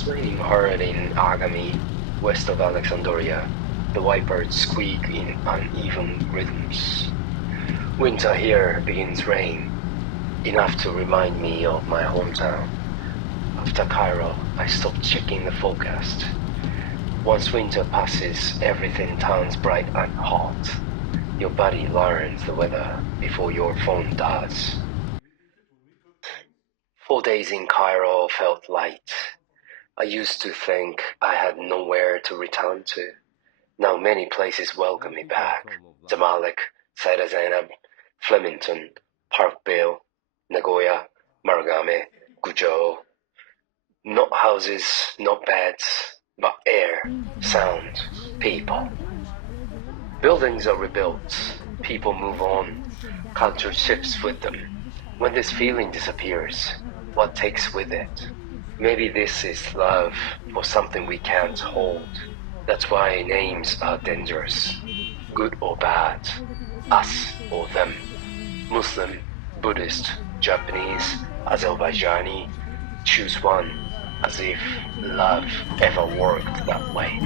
It's raining hard in Agami, west of Alexandria. The whitebirds squeak in uneven rhythms. Winter here begins rain, enough to remind me of my hometown. After Cairo, I stopped checking the forecast. Once winter passes, everything turns bright and hot. Your body learns the weather before your phone does. 4 days in Cairo felt light. I used to think I had nowhere to return to. Now many places welcome me back. Zamalek, Saida Zainab, Flemington, Parkville, Nagoya, Marugame, Gujo. Not houses, not beds, but air, sound, people. Buildings are rebuilt, people move on, culture shifts with them. When this feeling disappears, what takes with it? Maybe this is love for something we can't hold. That's why names are dangerous. Good or bad, us or them. Muslim, Buddhist, Japanese, Azerbaijani. Choose one, as if love ever worked that way.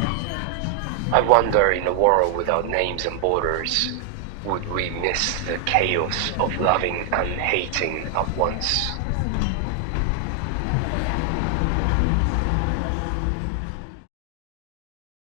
I wonder, in a world without names and borders, would we miss the chaos of loving and hating at once?